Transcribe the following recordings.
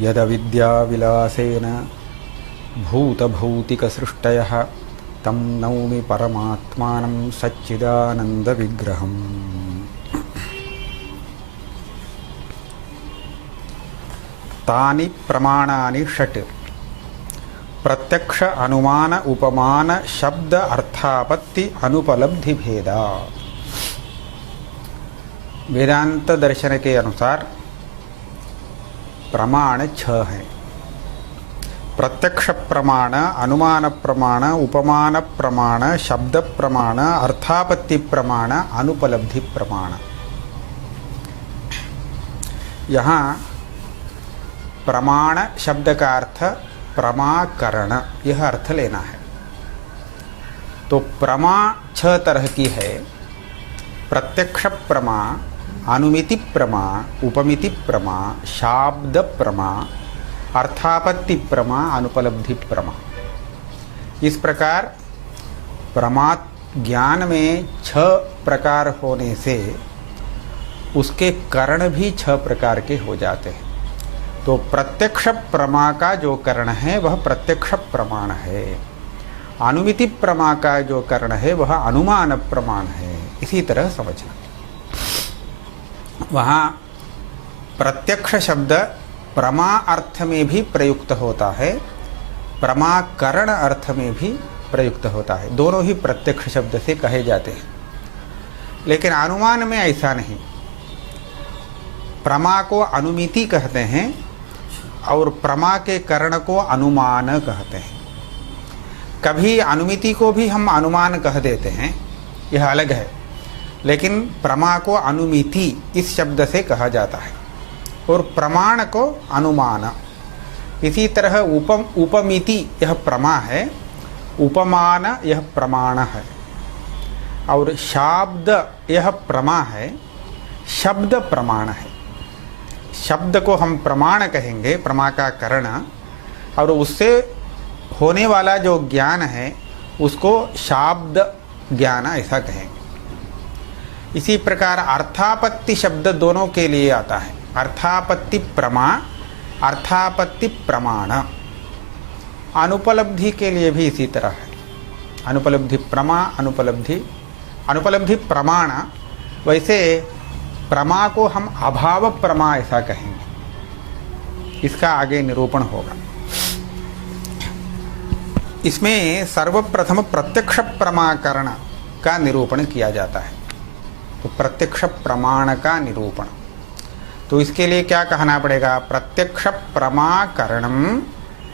यदविद्याविलासेन भूतभौतिकसृष्टयः तं नौमि परमात्मानं सच्चिदानन्दविग्रहम्। तानि प्रमाणानि षट् प्रत्यक्ष अनुमान उपमान शब्द अर्थापत्ति अनुपलब्धि भेदा। वेदांत दर्शन के अनुसार प्रमाण 6 हैं। प्रत्यक्ष प्रमाण, अनुमान प्रमाण, उपमान प्रमाण, शब्द प्रमाण, अर्थापत्ति प्रमाण, अनुपलब्धि प्रमाण। यहाँ प्रमाण शब्द का अर्थ प्रमाकरण, यह अर्थ लेना है। तो प्रमा 6 तरह की है। प्रत्यक्ष प्रमा, अनुमिति प्रमा, उपमिति प्रमा, शाब्द प्रमा, अर्थापत्ति प्रमा, अनुपलब्धि प्रमा। इस प्रकार प्रमा ज्ञान में 6 प्रकार होने से उसके करण भी 6 प्रकार के हो जाते हैं। तो प्रत्यक्ष प्रमा का जो करण है वह प्रत्यक्ष प्रमाण है। अनुमिति प्रमा का जो करण है वह अनुमान प्रमाण है। इसी तरह समझना। वहाँ प्रत्यक्ष शब्द प्रमा अर्थ में भी प्रयुक्त होता है, प्रमाकरण अर्थ में भी प्रयुक्त होता है। दोनों ही प्रत्यक्ष शब्द से कहे जाते हैं। लेकिन अनुमान में ऐसा नहीं। प्रमा को अनुमिति कहते हैं और प्रमा के करण को अनुमान कहते हैं। कभी अनुमिति को भी हम अनुमान कह देते हैं, यह अलग है। लेकिन प्रमा को अनुमिति इस शब्द से कहा जाता है और प्रमाण को अनुमान। इसी तरह उपमिति यह प्रमा है, उपमान यह प्रमाण है। और शाब्द यह प्रमा है, शब्द प्रमाण है। शब्द को हम प्रमाण कहेंगे, प्रमा का करण, और उससे होने वाला जो ज्ञान है उसको शाब्द ज्ञान ऐसा कहेंगे। इसी प्रकार अर्थापत्ति शब्द दोनों के लिए आता है। अर्थापत्ति प्रमा, अर्थापत्ति प्रमाण। अनुपलब्धि के लिए भी इसी तरह है। अनुपलब्धि प्रमा, अनुपलब्धि प्रमाण। वैसे प्रमा को हम अभाव प्रमा ऐसा कहेंगे। इसका आगे निरूपण होगा। इसमें सर्वप्रथम प्रत्यक्ष प्रमाकरण का निरूपण किया जाता है। तो प्रत्यक्ष प्रमाण का निरूपण, तो इसके लिए क्या कहना पड़ेगा? प्रत्यक्ष प्रमाकरणम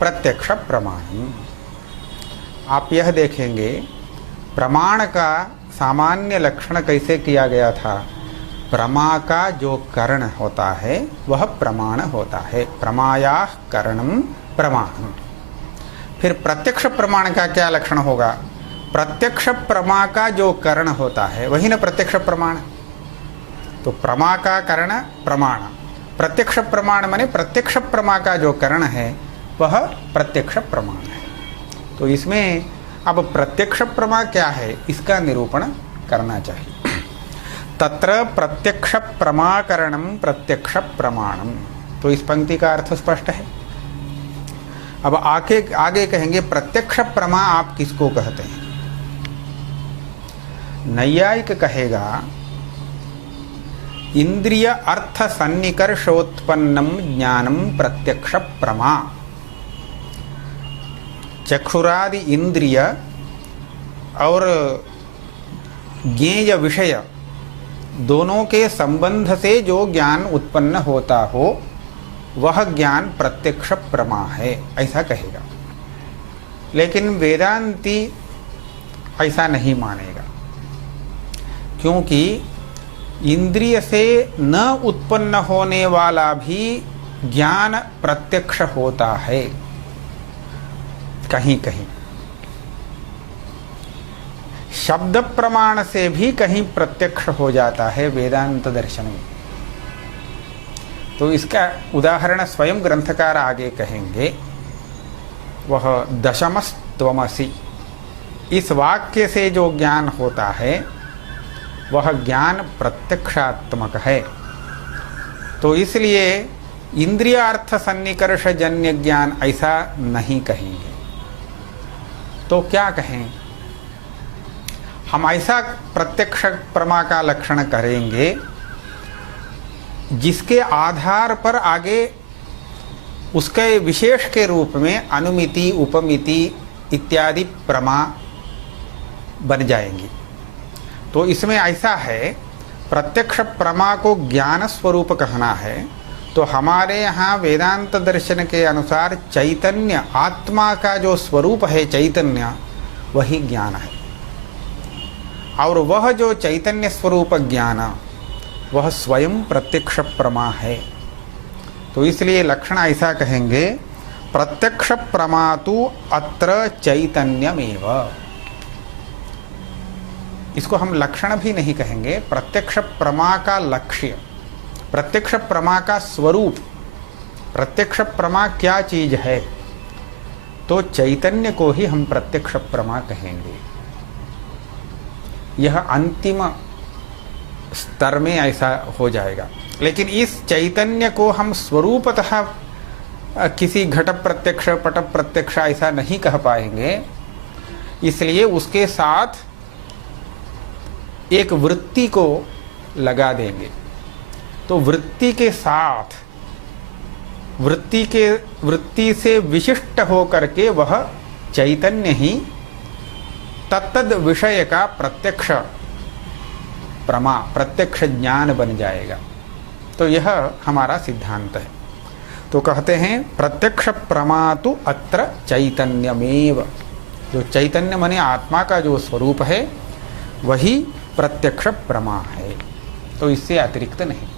प्रत्यक्ष प्रमाणम। आप यह देखेंगे प्रमाण का सामान्य लक्षण कैसे किया गया था। प्रमा का जो करण होता है वह प्रमाण होता है। प्रमायाः करणम प्रमाणम। फिर प्रत्यक्ष प्रमाण का क्या लक्षण होगा? प्रत्यक्ष प्रमा का जो करण होता है वही ना प्रत्यक्ष प्रमाण। तो प्रमा का करण प्रमाण, प्रत्यक्ष प्रमाण माने प्रत्यक्ष प्रमा का जो करण है वह प्रत्यक्ष प्रमाण है। तो इसमें अब प्रत्यक्ष प्रमा क्या है इसका निरूपण करना चाहिए। तत्र प्रत्यक्ष प्रमाकरणम प्रत्यक्ष प्रमाणम। तो इस पंक्ति का अर्थ स्पष्ट है। अब आगे कहेंगे प्रत्यक्ष प्रमा आप किसको कहते हैं? नैयायिक कहेगा इंद्रिय अर्थ सन्निकर्षोत्पन्नम ज्ञानम प्रत्यक्ष प्रमा। चक्षुरादि इंद्रिय और ज्ञेय विषय दोनों के संबंध से जो ज्ञान उत्पन्न होता हो वह ज्ञान प्रत्यक्ष प्रमा है, ऐसा कहेगा। लेकिन वेदांती ऐसा नहीं मानेगा, क्योंकि इंद्रिय से न उत्पन्न होने वाला भी ज्ञान प्रत्यक्ष होता है कहीं कहीं। शब्द प्रमाण से भी कहीं प्रत्यक्ष हो जाता है वेदांत दर्शन में। तो इसका उदाहरण स्वयं ग्रंथकार आगे कहेंगे। वह दशमस्त्वमसि, इस वाक्य से जो ज्ञान होता है वह ज्ञान प्रत्यक्षात्मक है। तो इसलिए इंद्रियार्थ सन्निकर्ष जन्य ज्ञान ऐसा नहीं कहेंगे। तो क्या कहें? हम ऐसा प्रत्यक्ष प्रमा का लक्षण करेंगे जिसके आधार पर आगे उसके विशेष के रूप में अनुमिति, उपमिति इत्यादि प्रमा बन जाएंगी। तो इसमें ऐसा है, प्रत्यक्ष प्रमा को ज्ञान स्वरूप कहना है तो हमारे यहाँ वेदांत दर्शन के अनुसार चैतन्य, आत्मा का जो स्वरूप है चैतन्य, वही ज्ञान है। और वह जो चैतन्य स्वरूप ज्ञान, वह स्वयं प्रत्यक्ष प्रमा है। तो इसलिए लक्षण ऐसा कहेंगे, प्रत्यक्ष प्रमा तु अत्र चैतन्यमेव। इसको हम लक्षण भी नहीं कहेंगे, प्रत्यक्ष प्रमा का लक्ष्य, प्रत्यक्ष प्रमा का स्वरूप, प्रत्यक्ष प्रमा क्या चीज है, तो चैतन्य को ही हम प्रत्यक्ष प्रमा कहेंगे। यह अंतिम स्तर में ऐसा हो जाएगा। लेकिन इस चैतन्य को हम स्वरूपतः किसी घट प्रत्यक्ष, पट प्रत्यक्ष ऐसा नहीं कह पाएंगे। इसलिए उसके साथ एक वृत्ति को लगा देंगे। तो वृत्ति के साथ, वृत्ति से विशिष्ट होकर के वह चैतन्य ही तत्तद विषय का प्रत्यक्ष प्रमा, प्रत्यक्ष ज्ञान बन जाएगा। तो यह हमारा सिद्धांत है। तो कहते हैं प्रत्यक्ष प्रमा तु अत्र चैतन्यमेव। जो चैतन्य माने आत्मा का जो स्वरूप है वही प्रत्यक्ष प्रमा है, तो इससे अतिरिक्त नहीं।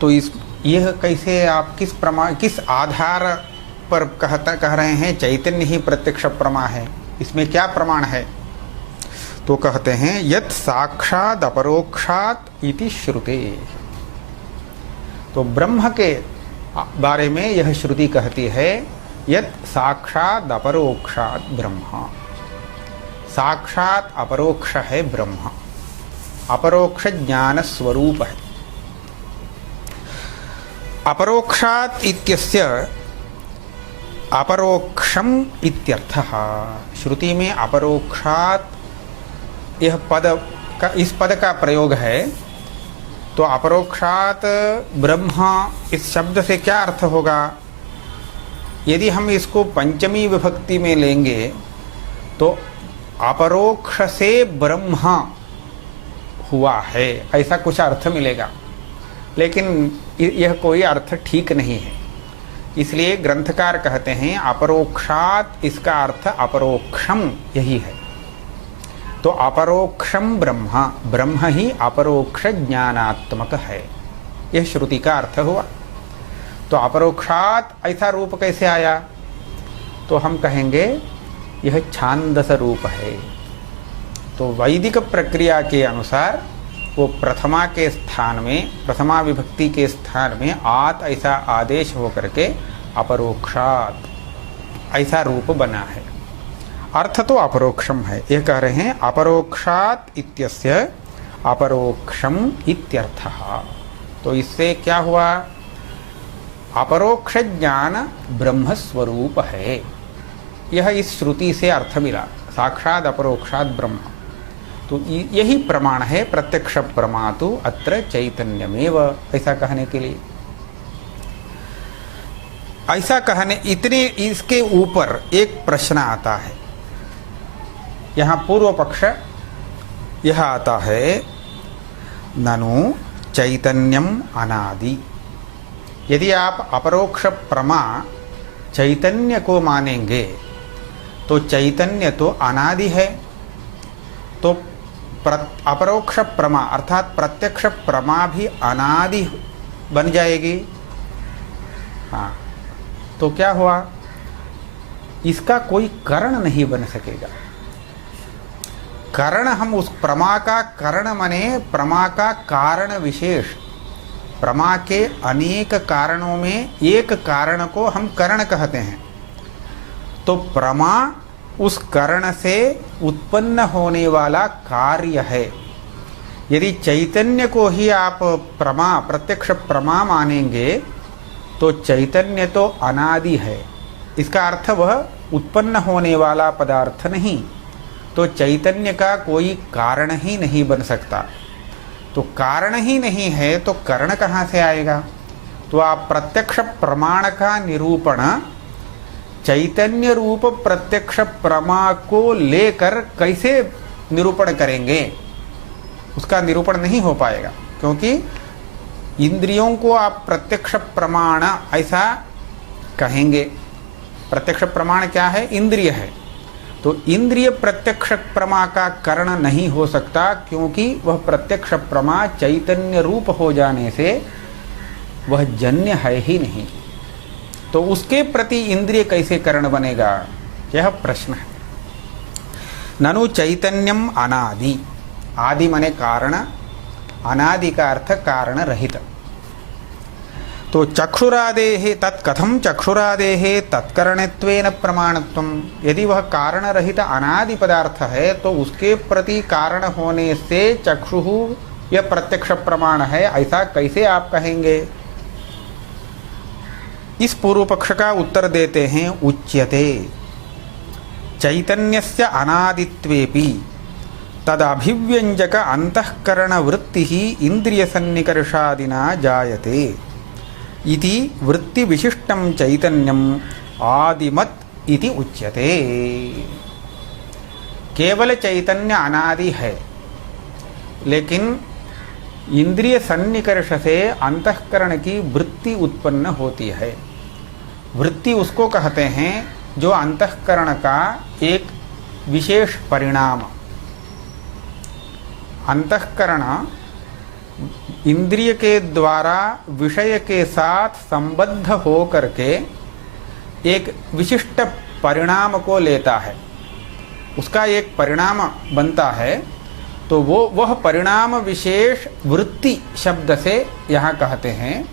तो यह कैसे आप किस आधार पर कह रहे हैं चैतन्य ही प्रत्यक्ष प्रमा है? इसमें क्या प्रमाण है? तो कहते हैं यत् साक्षात् अपरोक्षात् इति श्रुते। तो ब्रह्म के बारे में यह श्रुति कहती है यत् साक्षात् अपरोक्षात् ब्रह्म। साक्षात अपरोक्ष है ब्रह्म, अपरोक्ष ज्ञान स्वरूप है। अपरोक्षात इत्यस्य अपरोक्षम इत्यर्थः। श्रुति में अपरोक्षात यह पद का, इस पद का प्रयोग है। तो अपरोक्षात ब्रह्म, इस शब्द से क्या अर्थ होगा? यदि हम इसको पंचमी विभक्ति में लेंगे तो अपरोक्ष से ब्रह्म हुआ है, ऐसा कुछ अर्थ मिलेगा। लेकिन यह कोई अर्थ ठीक नहीं है। इसलिए ग्रंथकार कहते हैं अपरोक्षात, इसका अर्थ अपरोक्षम यही है। तो अपरोक्षम ब्रह्म, ब्रह्म ही अपरोक्ष ज्ञानात्मक है, यह श्रुति का अर्थ हुआ। तो अपरोक्षात ऐसा रूप कैसे आया? तो हम कहेंगे यह छांदस रूप है। तो वैदिक प्रक्रिया के अनुसार वो प्रथमा के स्थान में, प्रथमा विभक्ति के स्थान में आत ऐसा आदेश होकर के अपरोक्षात ऐसा रूप बना है। अर्थ तो अपरोक्षम है। यह कह रहे हैं अपरोक्षात इत्यस्य अपरोक्षम इत्यर्थः। तो इससे क्या हुआ? अपरोक्ष ज्ञान ब्रह्म स्वरूप है, यह इस श्रुति से अर्थ मिला। साक्षात अपरोक्षात ब्रह्म, तो यही प्रमाण है प्रत्यक्ष प्रमा तु अत्र चैतन्यमेव, ऐसा कहने के लिए। ऐसा कहने, इतने इसके ऊपर एक प्रश्न आता है। यहाँ पूर्व पक्ष यह आता है ननु चैतन्यम अनादि। यदि आप अपरोक्ष प्रमा चैतन्य को मानेंगे तो चैतन्य तो अनादि है, तो अपरोक्ष प्रमा अर्थात प्रत्यक्ष प्रमा भी अनादि बन जाएगी। हाँ, तो क्या हुआ? इसका कोई कारण नहीं बन सकेगा। कारण, हम उस प्रमा का कारण माने प्रमा का कारण विशेष। प्रमा के अनेक कारणों में एक कारण को हम कारण कहते हैं। तो प्रमा उस कारण से उत्पन्न होने वाला कार्य है। यदि चैतन्य को ही आप प्रत्यक्ष प्रमा मानेंगे तो चैतन्य तो अनादि है, इसका अर्थ वह उत्पन्न होने वाला पदार्थ नहीं, तो चैतन्य का कोई कारण ही नहीं बन सकता। तो कारण ही नहीं है तो करण कहाँ से आएगा? तो आप प्रत्यक्ष प्रमाण का निरूपण चैतन्य रूप प्रत्यक्ष प्रमा को लेकर कैसे निरूपण करेंगे? उसका निरूपण नहीं हो पाएगा, क्योंकि इंद्रियों को आप प्रत्यक्ष प्रमाण ऐसा कहेंगे। प्रत्यक्ष प्रमाण क्या है? इंद्रिय है। तो इंद्रिय प्रत्यक्ष प्रमा का कारण नहीं हो सकता, क्योंकि वह प्रत्यक्ष प्रमा चैतन्य रूप हो जाने से वह जन्य है ही नहीं। तो उसके प्रति इंद्रिय कैसे कारण बनेगा, यह प्रश्न है। ननु चैतन्यम अनादि, आदि माने कारण, अनादि का अर्थ कारण रहित। तो चक्षुरादेः तत्कथम चक्षुरादेः तत्करणत्वेन प्रमाणत्वम, यदि वह कारण रहित अनादि पदार्थ है तो उसके प्रति कारण होने से चक्षु यह प्रत्यक्ष प्रमाण है, ऐसा कैसे आप कहेंगे? इस पूर्व पक्ष का उत्तर देते हैं, उच्यते चैतन्यस्य अनादित्वेपि तदभिव्यंजक अंतःकरण वृत्ति इंद्रिय सन्निकर्षादिना जायते इति वृत्ति विशिष्टं चैतन्यम आदिमत् इति उच्यते। केवल चैतन्य अनादि है, लेकिन इंद्रिय सन्निकर्ष से अंतःकरण की वृत्ति उत्पन्न होती है। वृत्ति उसको कहते हैं जो अंतःकरण का एक विशेष परिणाम। अंतःकरण इंद्रिय के द्वारा विषय के साथ संबद्ध हो करके एक विशिष्ट परिणाम को लेता है, उसका एक परिणाम बनता है, तो वह परिणाम विशेष वृत्ति शब्द से यहाँ कहते हैं।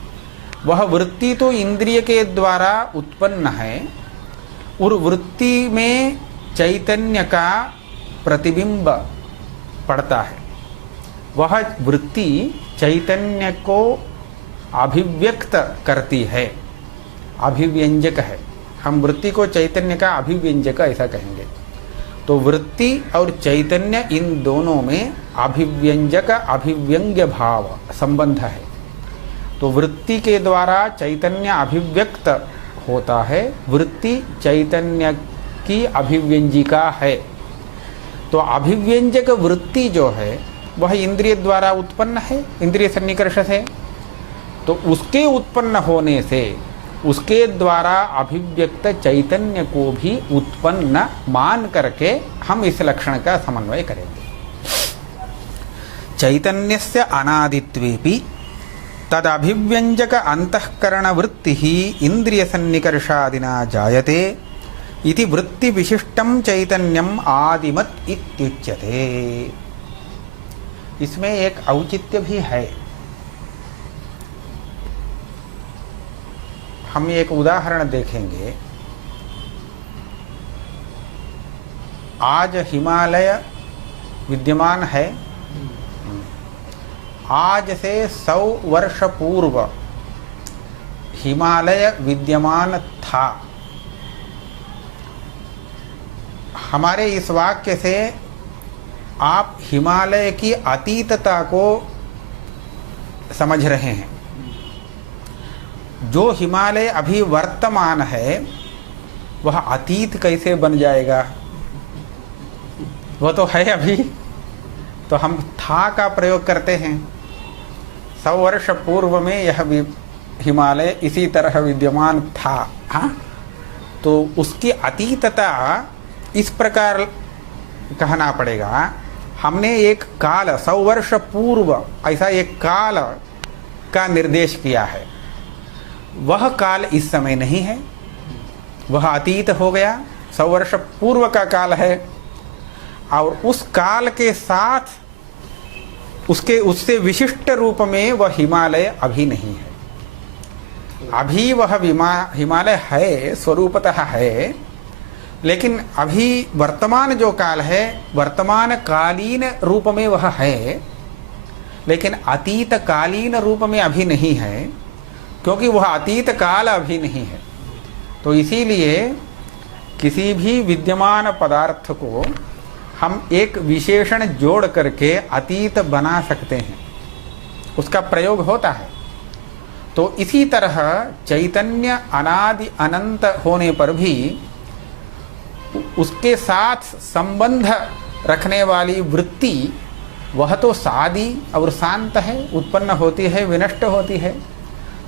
वह वृत्ति तो इंद्रिय के द्वारा उत्पन्न है, और वृत्ति में चैतन्य का प्रतिबिंब पड़ता है। वह वृत्ति चैतन्य को अभिव्यक्त करती है, अभिव्यंजक है। हम वृत्ति को चैतन्य का अभिव्यंजक ऐसा कहेंगे। तो वृत्ति और चैतन्य इन दोनों में अभिव्यंजक अभिव्यंग्य भाव संबंध है। तो वृत्ति के द्वारा चैतन्य अभिव्यक्त होता है, वृत्ति चैतन्य की अभिव्यंजिका है। तो अभिव्यंजक वृत्ति जो है वह इंद्रिय द्वारा उत्पन्न है, इंद्रिय सन्निकर्ष से। तो उसके उत्पन्न होने से उसके द्वारा अभिव्यक्त चैतन्य को भी उत्पन्न मान करके हम इस लक्षण का समन्वय करेंगे। चैतन्यस्य अनादित्वेपि तदभिव्यंजक अंतःकरण वृत्ति इंद्रिय सन्निकर्षादिना जायते इति वृत्ति विशिष्टं चैतन्यम आदिमत् इत्युच्यते। इसमें एक औचित्य भी है। हम एक उदाहरण देखेंगे। आज हिमालय विद्यमान है, आज से 100 वर्ष पूर्व हिमालय विद्यमान था। हमारे इस वाक्य से आप हिमालय की अतीतता को समझ रहे हैं। जो हिमालय अभी वर्तमान है वह अतीत कैसे बन जाएगा? वह तो है अभी, तो हम था का प्रयोग करते हैं। 100 वर्ष पूर्व में यह हिमालय इसी तरह विद्यमान था। हाँ, तो उसकी अतीतता इस प्रकार कहना पड़ेगा। हमने एक काल 100 वर्ष पूर्व ऐसा एक काल का निर्देश किया है। वह काल इस समय नहीं है, वह अतीत हो गया, 100 वर्ष पूर्व का काल है। और उस काल के साथ उससे विशिष्ट रूप में वह हिमालय अभी नहीं है। अभी वह हिमालय है, स्वरूपतः है, लेकिन अभी वर्तमान जो काल है, वर्तमान कालीन रूप में वह है, लेकिन अतीत कालीन रूप में अभी नहीं है, क्योंकि वह अतीत काल अभी नहीं है। तो इसीलिए किसी भी विद्यमान पदार्थ को हम एक विशेषण जोड़ करके अतीत बना सकते हैं, उसका प्रयोग होता है। तो इसी तरह चैतन्य अनादि अनंत होने पर भी उसके साथ संबंध रखने वाली वृत्ति वह तो सादी और शांत है, उत्पन्न होती है, विनष्ट होती है।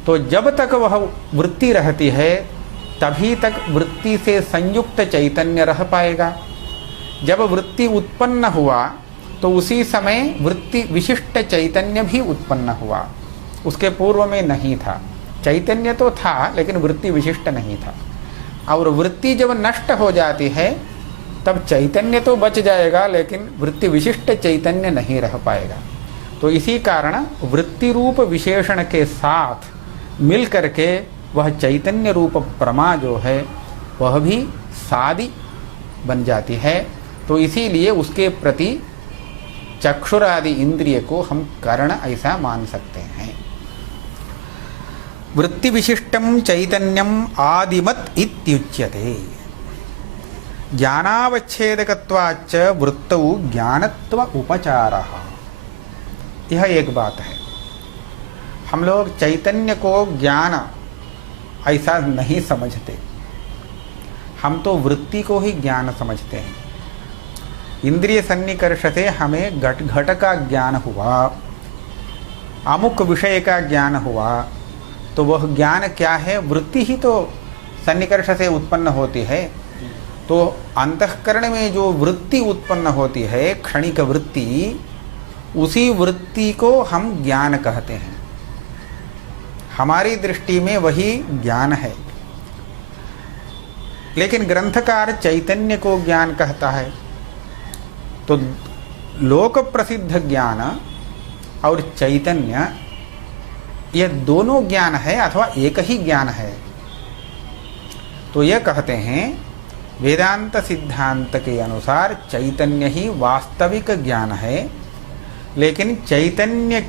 तो जब तक वह वृत्ति रहती है तभी तक वृत्ति से संयुक्त चैतन्य रह पाएगा। जब वृत्ति उत्पन्न हुआ तो उसी समय वृत्ति विशिष्ट चैतन्य भी उत्पन्न हुआ, उसके पूर्व में नहीं था। चैतन्य तो था लेकिन वृत्ति विशिष्ट नहीं था। और वृत्ति जब नष्ट हो जाती है तब चैतन्य तो बच जाएगा लेकिन वृत्ति विशिष्ट चैतन्य नहीं रह पाएगा। तो इसी कारण वृत्ति रूप विशेषण के साथ मिल करके वह चैतन्य रूप प्रमा जो है वह भी सादी बन जाती है। तो इसीलिए उसके प्रति चक्षुरादि इंद्रिय को हम कर्ण ऐसा मान सकते हैं। वृत्ति विशिष्टम चैतन्यम आदिमत इत्युच्यते। ज्ञानावच्छेदकत्वाच्च वृत्तौ ज्ञानत्व उपचारः। यह एक बात है। हम लोग चैतन्य को ज्ञान ऐसा नहीं समझते, हम तो वृत्ति को ही ज्ञान समझते हैं। इंद्रिय सन्निकर्ष से हमें घट घट का ज्ञान हुआ, अमुक विषय का ज्ञान हुआ, तो वह ज्ञान क्या है? वृत्ति ही तो सन्निकर्ष से उत्पन्न होती है। तो अंतःकरण में जो वृत्ति उत्पन्न होती है, क्षणिक वृत्ति, उसी वृत्ति को हम ज्ञान कहते हैं। हमारी दृष्टि में वही ज्ञान है। लेकिन ग्रंथकार चैतन्य को ज्ञान कहता है। तो लोक प्रसिद्ध ज्ञान और चैतन्य ये दोनों ज्ञान है अथवा एक ही ज्ञान है। तो यह कहते हैं वेदांत सिद्धांत के अनुसार चैतन्य ही वास्तविक ज्ञान है, लेकिन चैतन्य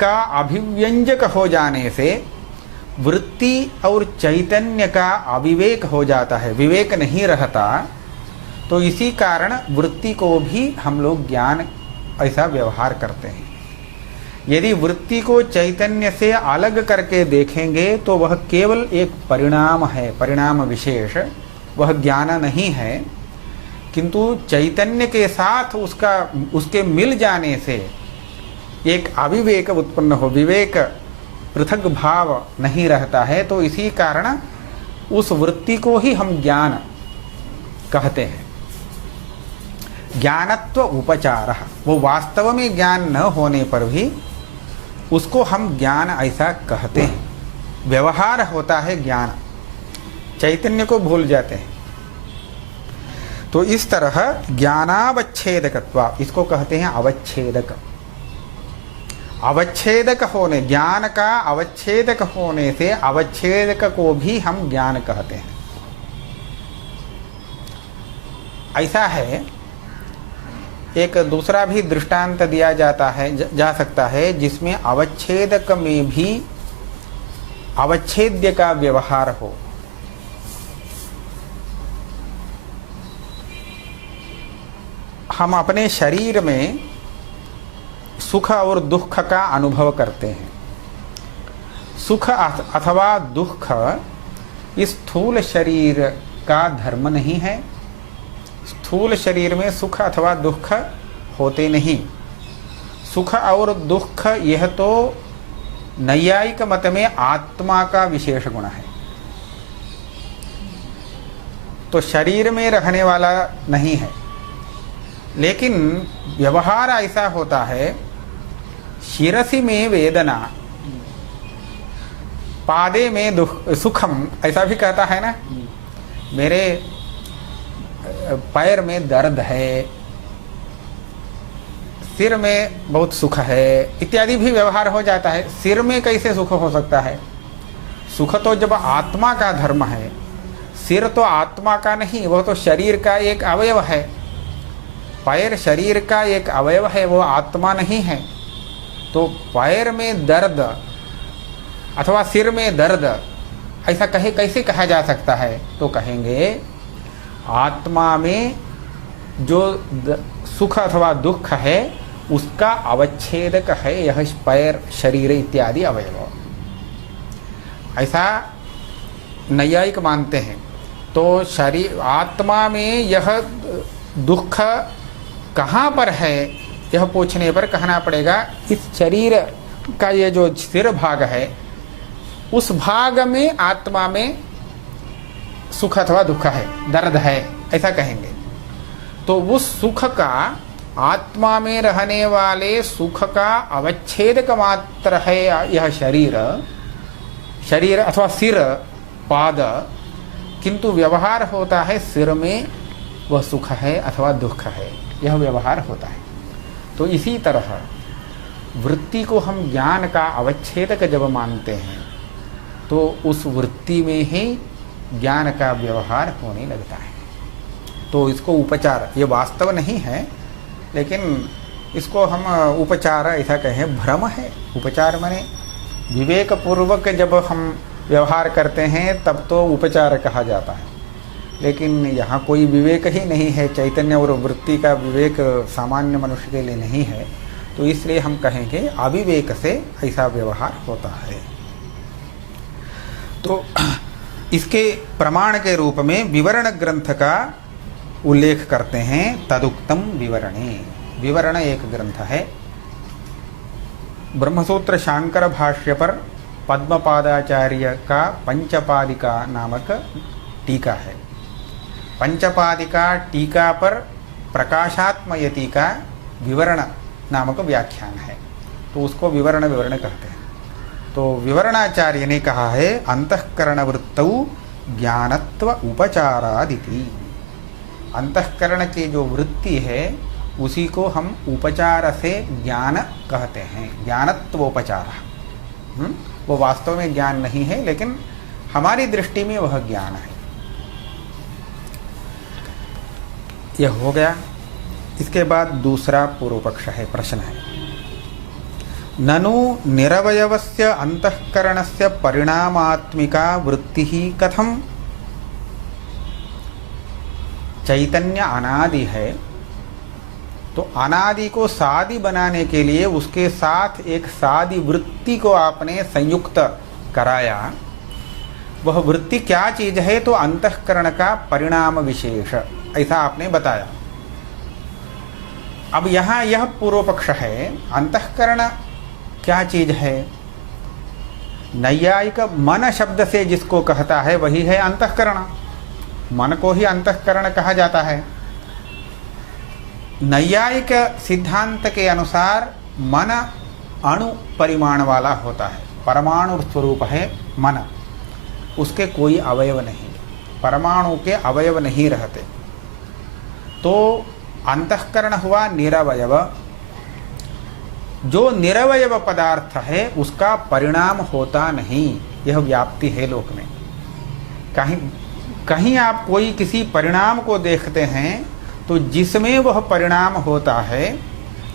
का अभिव्यंजक हो जाने से वृत्ति और चैतन्य का अविवेक हो जाता है, विवेक नहीं रहता। तो इसी कारण वृत्ति को भी हम लोग ज्ञान ऐसा व्यवहार करते हैं। यदि वृत्ति को चैतन्य से अलग करके देखेंगे तो वह केवल एक परिणाम है, परिणाम विशेष, वह ज्ञान नहीं है। किंतु चैतन्य के साथ उसके मिल जाने से एक अविवेक उत्पन्न हो, विवेक पृथक भाव नहीं रहता है। तो इसी कारण उस वृत्ति को ही हम ज्ञान कहते हैं। ज्ञानत्व उपचार, वो वास्तव में ज्ञान न होने पर भी उसको हम ज्ञान ऐसा कहते हैं। व्यवहार होता है ज्ञान, चैतन्य को भूल जाते हैं। तो इस तरह ज्ञानावच्छेदकत्व, इसको कहते हैं अवच्छेदक। अवच्छेदक होने, ज्ञान का अवच्छेदक होने से अवच्छेदक को भी हम ज्ञान कहते हैं। ऐसा है, एक दूसरा भी दृष्टांत दिया जाता है, जा सकता है, जिसमें अवच्छेदक में भी अवच्छेद्य का व्यवहार हो। हम अपने शरीर में सुख और दुख का अनुभव करते हैं। सुख अथवा दुख इस स्थूल शरीर का धर्म नहीं है। स्थूल शरीर में सुख अथवा दुख होते नहीं। सुख और दुख यह तो नैयायिक मत में आत्मा का विशेष गुण है, तो शरीर में रहने वाला नहीं है। लेकिन व्यवहार ऐसा होता है, शिरसि में वेदना, पादे में दुख, सुखम, ऐसा भी कहता है ना, मेरे पैर में दर्द है, सिर में बहुत सुख है, इत्यादि भी व्यवहार हो जाता है। सिर में कैसे सुख हो सकता है? सुख तो जब आत्मा का धर्म है, सिर तो आत्मा का नहीं, वह तो शरीर का एक अवयव है। पैर शरीर का एक अवयव है, वो आत्मा नहीं है। तो पैर में दर्द अथवा सिर में दर्द ऐसा कैसे कहा जा सकता है? तो कहेंगे आत्मा में जो सुख अथवा दुख है उसका अवच्छेदक है यह पैर, शरीर इत्यादि अवयव, ऐसा नैयायिक मानते हैं। तो शरीर आत्मा में यह दुख कहाँ पर है, यह पूछने पर कहना पड़ेगा इस शरीर का ये जो सिर भाग है उस भाग में आत्मा में सुख अथवा दुख है, दर्द है, ऐसा कहेंगे। तो उस सुख का, आत्मा में रहने वाले सुख का अवच्छेदक मात्र है यह शरीर अथवा सिर, पाद, किंतु व्यवहार होता है सिर में वह सुख है अथवा दुख है, यह व्यवहार होता है। तो इसी तरह वृत्ति को हम ज्ञान का अवच्छेदक जब मानते हैं तो उस वृत्ति में ही ज्ञान का व्यवहार होने लगता है। तो इसको उपचार, ये वास्तव नहीं है लेकिन इसको हम उपचार ऐसा कहें, भ्रम है। उपचार माने विवेक पूर्वक जब हम व्यवहार करते हैं तब तो उपचार कहा जाता है, लेकिन यहाँ कोई विवेक ही नहीं है, चैतन्य और वृत्ति का विवेक सामान्य मनुष्य के लिए नहीं है, तो इसलिए हम कहेंगे अविवेक से ऐसा व्यवहार होता है। तो इसके प्रमाण के रूप में विवरण ग्रंथ का उल्लेख करते हैं, तदुक्तम विवरणे। विवरण एक ग्रंथ है, ब्रह्मसूत्र शांकर भाष्य पर पद्मपादाचार्य का पंचपादिका नामक टीका है। पंचपादिका टीका पर प्रकाशात्मयति का विवरण नामक व्याख्यान है, तो उसको विवरण कहते हैं। तो विवरणाचार्य ने कहा है अंतःकरण वृत्तौ ज्ञानत्व उपचारादिति। अंतःकरण की जो वृत्ति है उसी को हम उपचार से ज्ञान कहते हैं, ज्ञानत्वोपचार। वो वास्तव में ज्ञान नहीं है लेकिन हमारी दृष्टि में वह ज्ञान है। यह हो गया। इसके बाद दूसरा पूर्व पक्ष है, प्रश्न है, ननु निरवयवस्य अंतःकरणस्य परिणामात्मिका वृत्ति कथम? चैतन्य अनादि है, तो अनादि को सादि बनाने के लिए उसके साथ एक सादि वृत्ति को आपने संयुक्त कराया। वह वृत्ति क्या चीज है? तो अंतःकरण का परिणाम विशेष, ऐसा आपने बताया। अब यहाँ यह पूर्व पक्ष है, अंतःकरण क्या चीज है? नैयायिक मन शब्द से जिसको कहता है वही है अंतःकरण, मन को ही अंतःकरण कहा जाता है। नैयायिक सिद्धांत के अनुसार मन अणु परिमाण वाला होता है, परमाणु स्वरूप है मन, उसके कोई अवयव नहीं, परमाणु के अवयव नहीं रहते। तो अंतःकरण हुआ निरवयव। जो निरवयव पदार्थ है उसका परिणाम होता नहीं, यह व्याप्ति है लोक में। कहीं आप कोई किसी परिणाम को देखते हैं तो जिसमें वह परिणाम होता है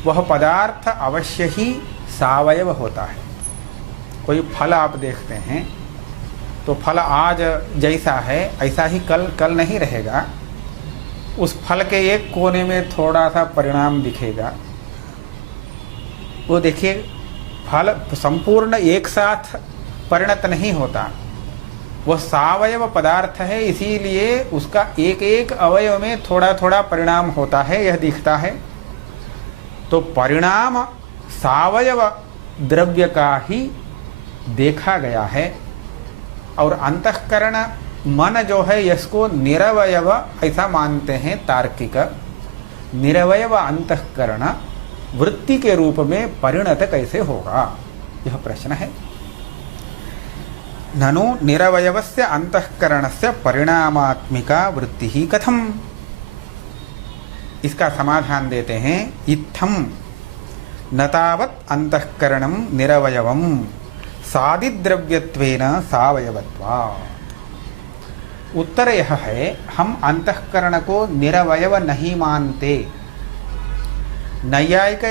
वह पदार्थ अवश्य ही सावयव होता है। कोई फल आप देखते हैं तो फल आज जैसा है ऐसा ही कल नहीं रहेगा, उस फल के एक कोने में थोड़ा सा परिणाम दिखेगा। वो देखिए फल संपूर्ण एक साथ परिणत नहीं होता, वह सावयव पदार्थ है, इसीलिए उसका एक एक अवयव में थोड़ा थोड़ा परिणाम होता है, यह दिखता है। तो परिणाम सावयव द्रव्य का ही देखा गया है, और अंतःकरण मन जो है इसको निरवयव ऐसा मानते हैं तार्किक। निरवयव अंतःकरण वृत्ति के रूप में परिणत कैसे होगा, यह प्रश्न है। ननु निरवयवस्य अंतःकरणस्य परिणामात्मिका वृत्ति ही कथम? इसका समाधान देते हैं, इत्थम न तावत् अंतःकरणं निरवयवं सादिद्रव्यत्वेन सावयवत्वात्। उत्तर यह है, हम अंतःकरण को निरवयव नहीं मानते। नैयायिक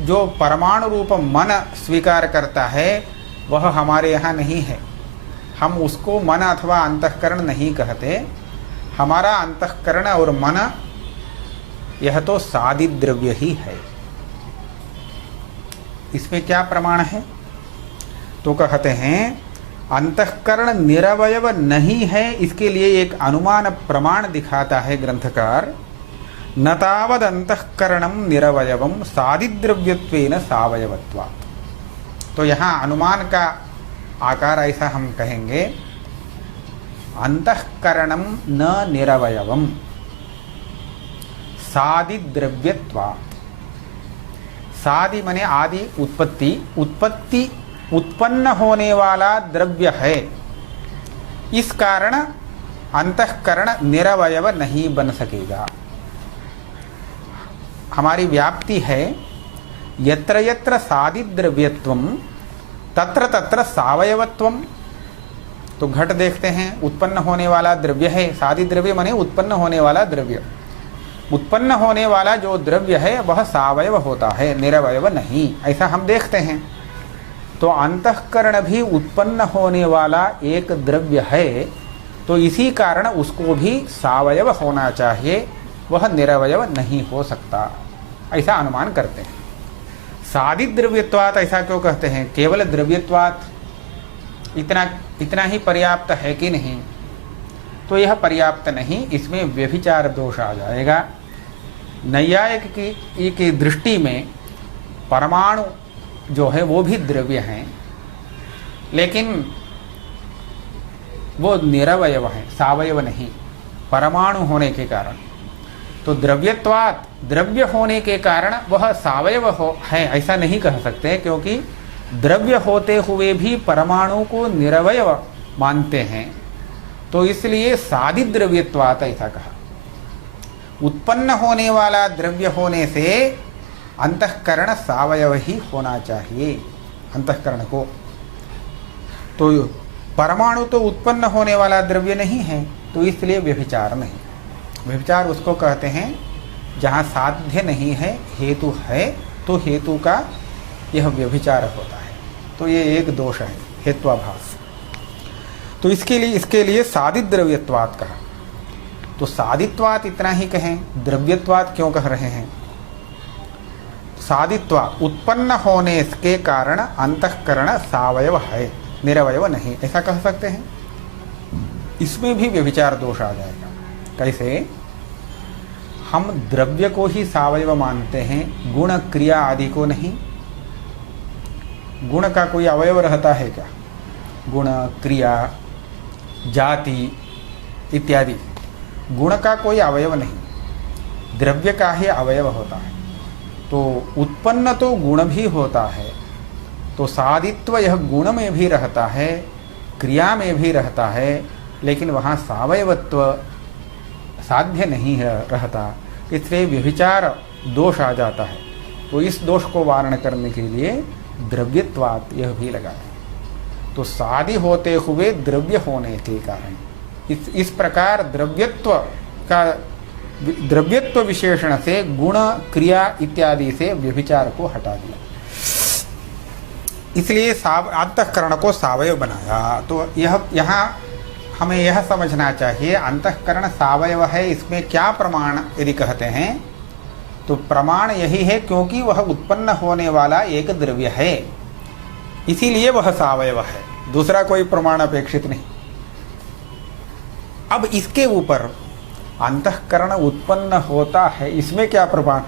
जो परमाणु रूप मन स्वीकार करता है वह हमारे यहाँ नहीं है। हम उसको मन अथवा अंतःकरण नहीं कहते। हमारा अंतःकरण और मन यह तो सादित द्रव्य ही है। इसमें क्या प्रमाण है? तो कहते हैं अंतःकरण निरवयव नहीं है, इसके लिए एक अनुमान प्रमाण दिखाता है ग्रंथकार। न तावद अंतःकरणम निरवयवम सादिद्रव्यत्वेन सावयवत्वात्। तो यहाँ अनुमान का आकार ऐसा हम कहेंगे, अंतःकरणम न निरवयवम सादिद्रव्यत्वात्। सादि माने आदि, उत्पत्ति, उत्पत्ति उत्पन्न होने वाला द्रव्य है, इस कारण अंतःकरण निरवयव नहीं बन सकेगा। हमारी व्याप्ति है यत्र यत्र सादित द्रव्यत्वम तत्र तत्र सावयवत्वम। तो घट देखते हैं, उत्पन्न होने वाला द्रव्य है। सादित द्रव्य माने उत्पन्न होने वाला द्रव्य। उत्पन्न होने वाला जो द्रव्य है वह सावयव होता है, निरवयव नहीं, ऐसा हम देखते हैं। तो अंतःकरण भी उत्पन्न होने वाला एक द्रव्य है, तो इसी कारण उसको भी सावयव होना चाहिए, वह निरवयव नहीं हो सकता, ऐसा अनुमान करते हैं। सादित द्रव्यत्वात् ऐसा क्यों कहते हैं? केवल द्रव्यत्वात् इतना ही पर्याप्त है कि नहीं? तो यह पर्याप्त नहीं, इसमें व्यभिचार दोष आ जाएगा। नैयायिक की दृष्टि में परमाणु जो है वो भी द्रव्य हैं, लेकिन वो निरवयव है, सावयव नहीं, परमाणु होने के कारण। तो द्रव्यत्वात् द्रव्य होने के कारण वह सावयव है ऐसा नहीं कह सकते, क्योंकि द्रव्य होते हुए भी परमाणु को निरवयव मानते हैं। तो इसलिए सादित द्रव्यत्वात् ऐसा कहा। उत्पन्न होने वाला द्रव्य होने से अंतःकरण सावयव ही होना चाहिए अंतःकरण को। तो परमाणु तो उत्पन्न होने वाला द्रव्य नहीं है, तो इसलिए व्यभिचार नहीं। व्यभिचार उसको कहते हैं जहाँ साध्य नहीं है, हेतु है, तो हेतु का यह व्यभिचार होता है। तो ये एक दोष है, हेत्वाभास। तो इसके लिए सादित द्रव्यत्वात् कहा। तो सादित्वात् इतना ही कहें, द्रव्यत्वात् क्यों कह रहे हैं? सादित्वात् उत्पन्न होने के कारण अंतःकरण सावयव है, निरवयव नहीं, ऐसा कह सकते हैं। इसमें भी व्यभिचार दोष आ जाएगा। कैसे? हम द्रव्य को ही सावयव मानते हैं, गुण क्रिया आदि को नहीं। गुण का कोई अवयव रहता है क्या? गुण, क्रिया, जाति इत्यादि गुण का कोई अवयव नहीं, द्रव्य का ही अवयव होता है। तो उत्पन्न तो गुण भी होता है, तो सादित्व यह गुण में भी रहता है, क्रिया में भी रहता है, लेकिन वहाँ सावयवत्व साध्य नहीं रहता, इसलिए व्यभिचार दोष आ जाता है। तो इस दोष को वारण करने के लिए द्रव्यत्वात् यह भी लगा है। तो सादि होते हुए द्रव्य होने के कारण इस प्रकार द्रव्यत्व विशेषण से गुण, क्रिया इत्यादि से व्यभिचार को हटा दिया, इसलिए अंतःकरण को सावयव बनाया। तो यहाँ हमें यह समझना चाहिए, अंतःकरण सावयव है, इसमें क्या प्रमाण यदि कहते हैं तो प्रमाण यही है क्योंकि वह उत्पन्न होने वाला एक द्रव्य है, इसीलिए वह सावयव है, दूसरा कोई प्रमाण अपेक्षित नहीं। अब इसके ऊपर अंतःकरण उत्पन्न होता है, इसमें क्या प्रमाण,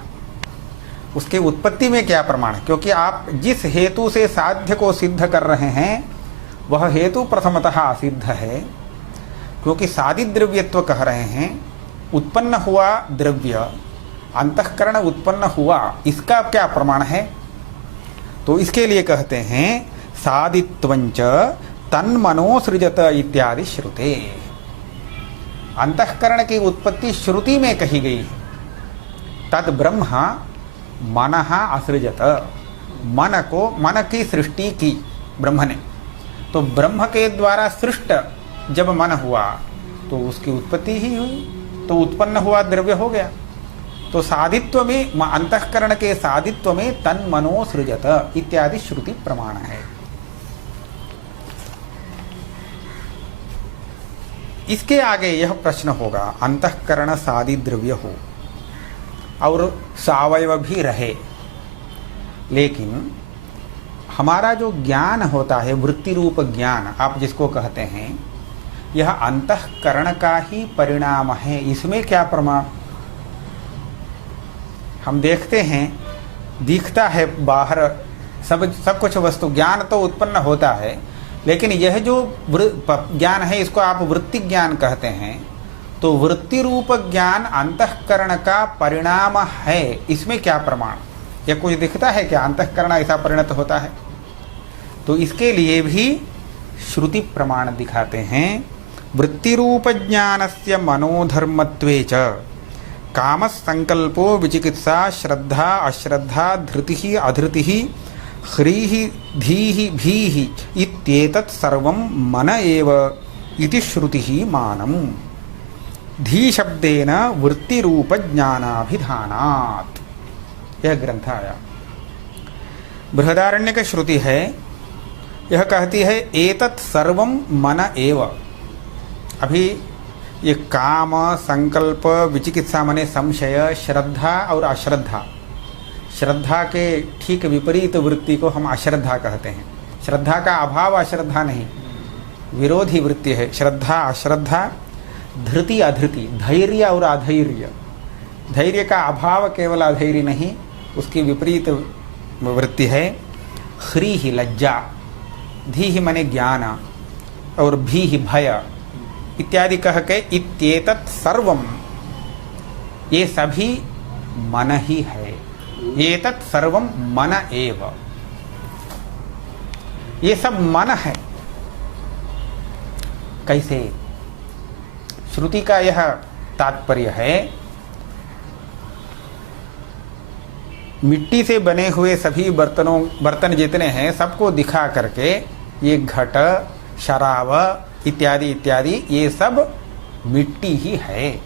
उसके उत्पत्ति में क्या प्रमाण? क्योंकि आप जिस हेतु से साध्य को सिद्ध कर रहे हैं वह हेतु प्रथमतः असिद्ध है, क्योंकि सादित द्रव्यत्व कह रहे हैं, उत्पन्न हुआ द्रव्य, अंतःकरण उत्पन्न हुआ, इसका क्या प्रमाण है? तो इसके लिए कहते हैं सादित्वंच तन्मनोसृजत इत्यादि श्रुते। अंतःकरण की उत्पत्ति श्रुति में कही गई है। तद ब्रह्म मनः असृजत, मन की सृष्टि की ब्रह्म ने। तो ब्रह्म के द्वारा सृष्ट जब मन हुआ तो उसकी उत्पत्ति ही हुई, तो उत्पन्न हुआ द्रव्य हो गया। तो साधित्व में, अंतःकरण के साधित्व में तन मनो सृजत इत्यादि श्रुति प्रमाण है। इसके आगे यह प्रश्न होगा, अंतःकरण साधि द्रव्य हो और सावयव भी रहे, लेकिन हमारा जो ज्ञान होता है, वृत्ति रूप ज्ञान आप जिसको कहते हैं, यह अंतःकरण का ही परिणाम है। इसमें क्या प्रमाण? हम देखते हैं, दिखता है बाहर सब कुछ वस्तु, ज्ञान तो उत्पन्न होता है, लेकिन यह जो ज्ञान है इसको आप वृत्ति ज्ञान कहते हैं। तो वृत्ति रूप ज्ञान अंतःकरण का परिणाम है, इसमें क्या प्रमाण? यह कुछ दिखता है क्या? अंतःकरण ऐसा परिणत होता है? तो इसके लिए भी श्रुति प्रमाण दिखाते हैं। वृत्ति रूप ज्ञानस्य मनोधर्मत्वे च काम संकल्पो विचिकित्सा श्रद्धा अश्रद्धा धृति अधृति ह्रीहि धीहि भीहि इत्येतत् सर्वं मन एव इति श्रुतिः मानम्। धी शब्देन वृत्ति रूप ज्ञानाभिधानात्। यह ग्रंथ आया, बृहदारण्यक श्रुति है। यह कहती है एतत् सर्वं मन एव। अभी ये काम, संकल्प, विचिकित्सा माने संशय, श्रद्धा और अश्रद्धा, श्रद्धा के ठीक विपरीत वृत्ति को हम अश्रद्धा कहते हैं। श्रद्धा का अभाव अश्रद्धा नहीं, विरोधी वृत्ति है श्रद्धा अश्रद्धा। धृति अधृति, धैर्य और अधैर्य, धैर्य का अभाव केवल अधैर्य नहीं, उसकी विपरीत वृत्ति है। ह्री ही लज्जा, धी ही मने ज्ञान और भी ही भय इत्यादि कह के इत्येतत् सर्वम, ये सभी मन ही है। एतत् सर्वम मन एव, ये सब मन है। कैसे? श्रुति का यह तात्पर्य है, मिट्टी से बने हुए सभी बर्तन जितने हैं सबको दिखा करके ये घट, शराब इत्यादि इत्यादि ये सब मिट्टी ही है,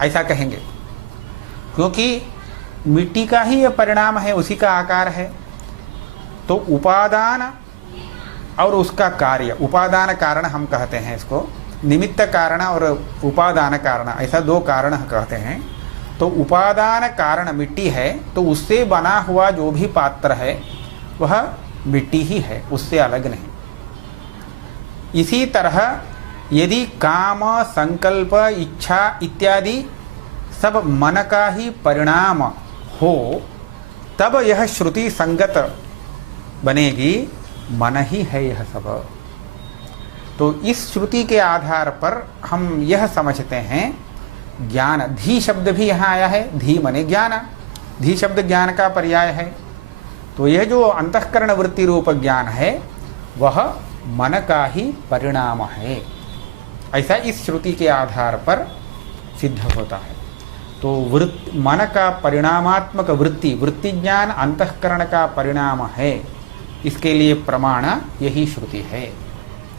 ऐसा कहेंगे, क्योंकि मिट्टी का ही यह परिणाम है, उसी का आकार है। तो उपादान और उसका कार्य, उपादान कारण हम कहते हैं इसको, निमित्त कारण और उपादान कारण, ऐसा दो कारण कहते हैं। तो उपादान कारण मिट्टी है, तो उससे बना हुआ जो भी पात्र है वह मिट्टी ही है, उससे अलग नहीं। इसी तरह यदि काम, संकल्प, इच्छा इत्यादि सब मन का ही परिणाम हो, तब यह श्रुति संगत बनेगी, मन ही है यह सब। तो इस श्रुति के आधार पर हम यह समझते हैं, ज्ञान, धी शब्द भी यहाँ आया है, धी मने ज्ञान, धी शब्द ज्ञान का पर्याय है। तो यह जो अंतःकरण वृत्ति रूप ज्ञान है वह मन का ही परिणाम है, ऐसा इस श्रुति के आधार पर सिद्ध होता है। तो मन का परिणामात्मक वृत्ति, वृत्ति ज्ञान अंतःकरण का परिणाम है, इसके लिए प्रमाण यही श्रुति है।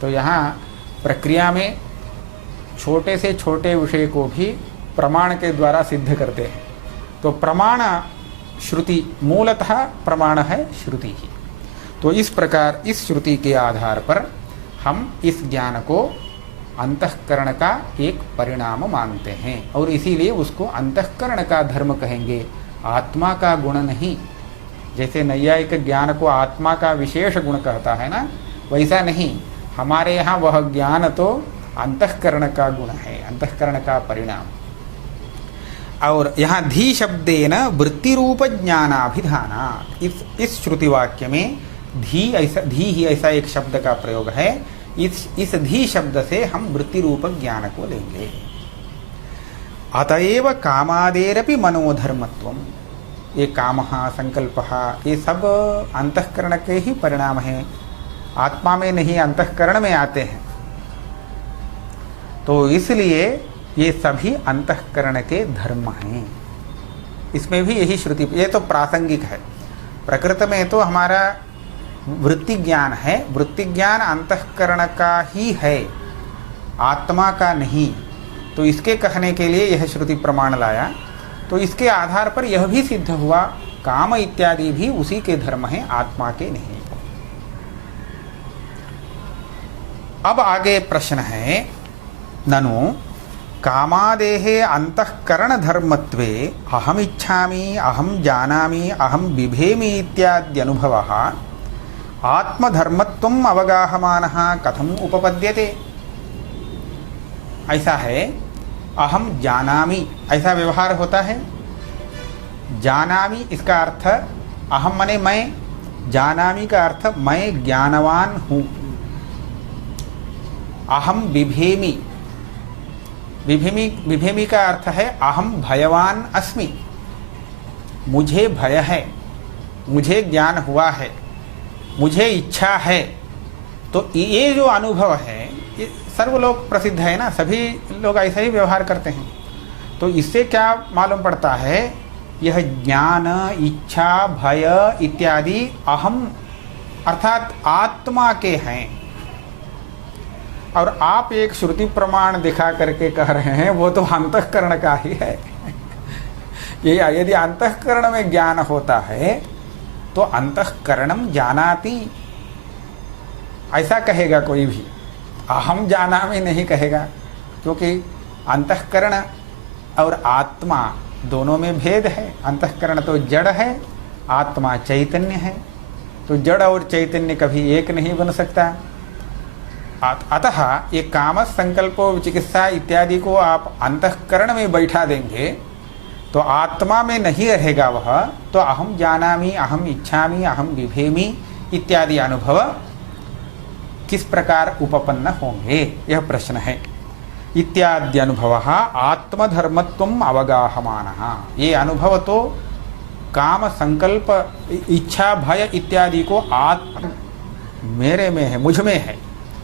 तो यहाँ प्रक्रिया में छोटे से छोटे विषय को भी प्रमाण के द्वारा सिद्ध करते हैं। तो प्रमाण श्रुति, मूलतः प्रमाण है श्रुति ही। तो इस प्रकार इस श्रुति के आधार पर हम इस ज्ञान को अंतःकरण का एक परिणाम मानते हैं, और इसीलिए उसको अंतःकरण का धर्म कहेंगे, आत्मा का गुण नहीं। जैसे नैयायिक ज्ञान को आत्मा का विशेष गुण कहता है ना, वैसा नहीं, हमारे यहाँ वह ज्ञान तो अंतःकरण का गुण है, अंतःकरण का परिणाम। और यहाँ धी शब्देन वृत्ति रूप ज्ञानाभिधाना, इस श्रुति वाक्य में धी ही ऐसा एक शब्द का प्रयोग है। इस धी शब्द से हम वृत्ति रूप ज्ञान को लेंगे। अतएव कामादेरपि मनोधर्मत्वम, ये कामः, संकल्पः, ये सब अंतःकरण के ही परिणाम हैं, आत्मा में नहीं, अंतःकरण में आते हैं। तो इसलिए ये सभी अंतःकरण के धर्म हैं। इसमें भी यही श्रुति, ये तो प्रासंगिक है। प्रकृति में तो हमारा वृत्ति ज्ञान है, वृत्ति ज्ञान अंतःकरण का ही है, आत्मा का नहीं। तो इसके कहने के लिए यह श्रुति प्रमाण लाया। तो इसके आधार पर यह भी सिद्ध हुआ काम इत्यादि भी उसी के धर्म हैं, आत्मा के नहीं। अब आगे प्रश्न है, ननु कामादेहे अंतःकरण धर्मत्वे अहम इच्छामि अहम जानामि अहम बिभेमि इत्याद्यनुभवः आत्मधर्मत्वम् अवगाहमानः कथम उपपद्यते। ऐसा है, अहम जानामि ऐसा व्यवहार होता है। जानामि इसका अर्थ अहम माने मैं, जानामि का अर्थ मैं ज्ञानवान हूँ। अहम बिभेमि, बिभेमि का अर्थ है अहम भयवान अस्मि, मुझे भय है, मुझे ज्ञान हुआ है, मुझे इच्छा है। तो ये जो अनुभव है ये सर्वलोक प्रसिद्ध है ना, सभी लोग ऐसा ही व्यवहार करते हैं। तो इससे क्या मालूम पड़ता है, यह ज्ञान इच्छा भय इत्यादि अहम अर्थात आत्मा के हैं। और आप एक श्रुति प्रमाण दिखा करके कह रहे हैं वो तो अंतःकरण का ही है। ये यदि अंतःकरण में ज्ञान होता है तो अंतःकरणम जानाति ऐसा कहेगा कोई भी, अहम जानामि नहीं कहेगा, क्योंकि अंतःकरण और आत्मा दोनों में भेद है। अंतःकरण तो जड़ है, आत्मा चैतन्य है, तो जड़ और चैतन्य कभी एक नहीं बन सकता। अतः ये काम संकल्पो विचिकित्सा इत्यादि को आप अंतःकरण में बैठा देंगे तो आत्मा में नहीं रहेगा वह, तो अहम जानामि अहम इच्छामि अहम बिभेमि इत्यादि अनुभव किस प्रकार उपपन्न होंगे, यह प्रश्न है। इत्यादि अनुभव आत्मधर्मत्वम् अवगाहमानः, ये अनुभव तो काम संकल्प इच्छा भय इत्यादि को आत्म मेरे में है, मुझ में है,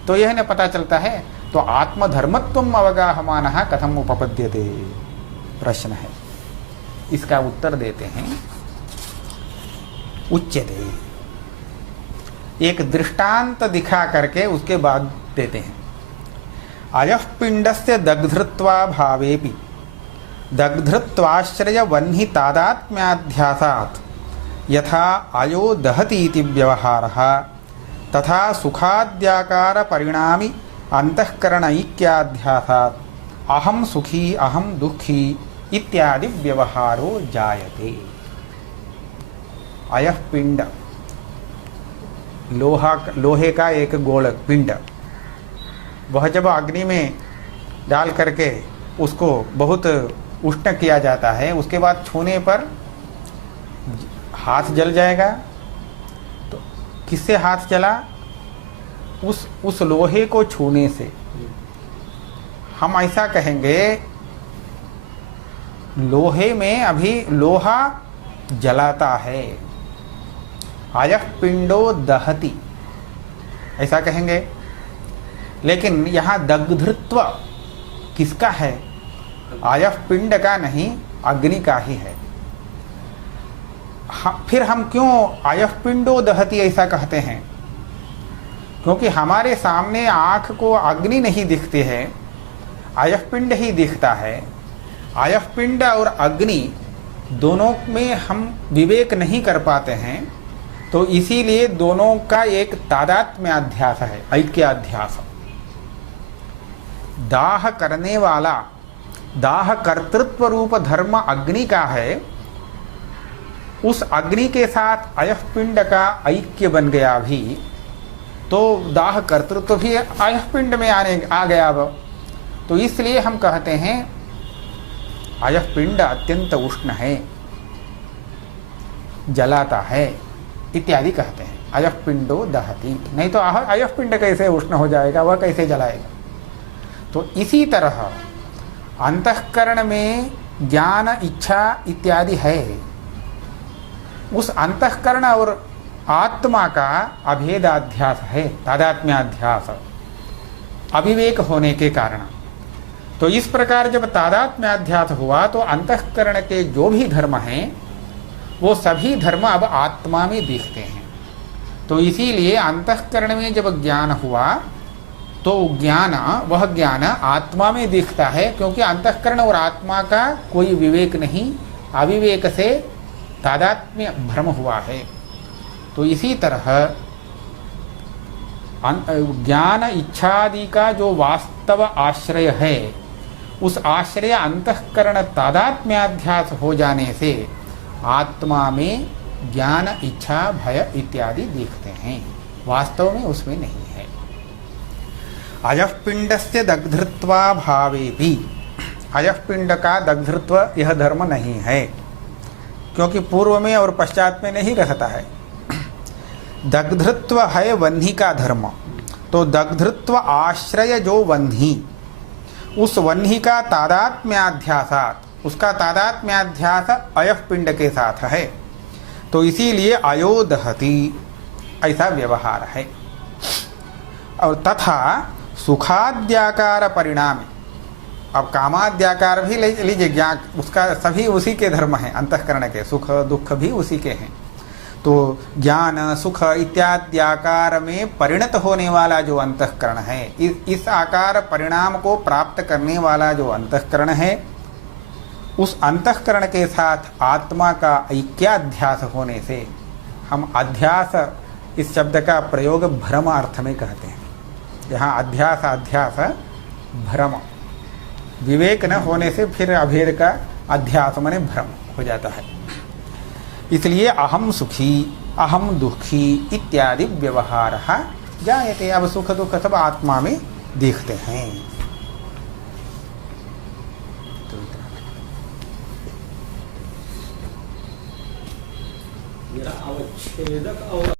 तो यह न पता चलता है। तो आत्मधर्मत्वम् अवगाहमानः कथम उपपद्यते, प्रश्न है। इसका उत्तर देते हैं, उच्यते, एक दृष्टांत दिखा करके उसके बाद देते हैं। अयः पिंडस्य दग्धृत्वा भावेपि दग्धृत्वाश्रय वह्नि तादात्म्याध्यासात् यथा अयो दहति इति व्यवहारः तथा सुखाद्याकार परिणामी अंतःकरण ऐक्याध्यासात् अहम सुखी अहम दुखी इत्यादि व्यवहारो जायते। अयः पिंड, लोहे का एक गोलक पिंड, वह जब अग्नि में डाल करके उसको बहुत उष्ण किया जाता है, उसके बाद छूने पर हाथ जल जाएगा। तो किससे हाथ जला? उस लोहे को छूने से। हम ऐसा कहेंगे, लोहे में अभी लोहा जलाता है, अयः पिंडो दहति, ऐसा कहेंगे। लेकिन यहाँ दग्धृत्व किसका है? अयः पिंड का नहीं, अग्नि का ही है। फिर हम क्यों अयः पिंडो दहति ऐसा कहते हैं? क्योंकि हमारे सामने आँख को अग्नि नहीं दिखती है, अयः पिंड ही दिखता है। अयः पिंड और अग्नि दोनों में हम विवेक नहीं कर पाते हैं, तो इसीलिए दोनों का एक तादात्म्य अध्यास है, ऐक्य अध्यास। दाह करने वाला, दाह कर्तृत्व रूप धर्म अग्नि का है, उस अग्नि के साथ अयः पिंड का ऐक्य बन गया भी, तो दाह कर्तृत्व भी अयः पिंड में आ गया अब। तो इसलिए हम कहते हैं अयः पिंड अत्यंत उष्ण है, जलाता है इत्यादि कहते हैं। अयः पिंडो दहति, नहीं तो अयः पिंड कैसे उष्ण हो जाएगा, वह कैसे जलाएगा? तो इसी तरह अंतःकरण में ज्ञान इच्छा इत्यादि है, उस अंतःकरण और आत्मा का अभेदाध्यास है, तादात्म्याध्यास, अविवेक होने के कारण। तो इस प्रकार जब तादात्म्याध्यास हुआ तो अंतःकरण के जो भी धर्म हैं वो सभी धर्म अब आत्मा में दिखते हैं। तो इसीलिए अंतःकरण में जब ज्ञान हुआ तो वह ज्ञान आत्मा में दिखता है, क्योंकि अंतःकरण और आत्मा का कोई विवेक नहीं, अविवेक से तादात्म्य भ्रम हुआ है। तो इसी तरह ज्ञान इच्छादि का जो वास्तव आश्रय है, उस आश्रय अंतःकरण तादात्म्याध्यास हो जाने से आत्मा में ज्ञान इच्छा भय इत्यादि दिखते हैं, वास्तव में उसमें नहीं है। अयः पिंडस्य दग्धृत्वा भावेपि, अयः पिंड का दग्धृत्व यह धर्म नहीं है, क्योंकि पूर्व में और पश्चात में नहीं रहता है। दग्धृत्व है वह्नि का धर्म, तो दग्धृत्व आश्रय जो वह्नि, उस वह्नि का तादात्म्याध्यासात, उसका तादात्म्याध्यास अयः पिंड के साथ है, तो इसीलिए अयो दहति ऐसा व्यवहार है। और तथा सुखाद्याकार परिणाम, अब कामाद्याकार भी लीजिए, ज्ञान उसका सभी उसी के धर्म हैं, अंतःकरण के सुख दुख भी उसी के हैं। तो ज्ञान सुख इत्यादि आकार में परिणत होने वाला जो अंतःकरण है, इस आकार परिणाम को प्राप्त करने वाला जो अंतःकरण है, उस अंतःकरण के साथ आत्मा का ऐक्याध्यास होने से हम अध्यास इस शब्द का प्रयोग भ्रम अर्थ में कहते हैं। यहाँ अध्यास अध्यास भ्रम, विवेक न होने से फिर अभेद का अध्यास माने भ्रम हो जाता है। इसलिए अहम सुखी अहम दुखी इत्यादि व्यवहार जायते। अब सुख दुख सब आत्मा में देखते हैं। अवच्छेदक